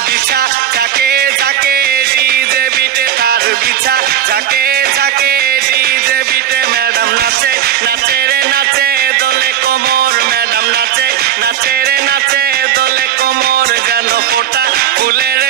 বিছা ঝাঁকে ঝাঁকে ডিজে বিটে তার বিছা ঝাঁকে ঝাঁকে ডিজে বিটে ম্যাডাম নাচে নাচে রে নাচে দোলে কোমর ম্যাডাম নাচে নাচে রে নাচে দোলে কোমর যেন ফোটা ফুলের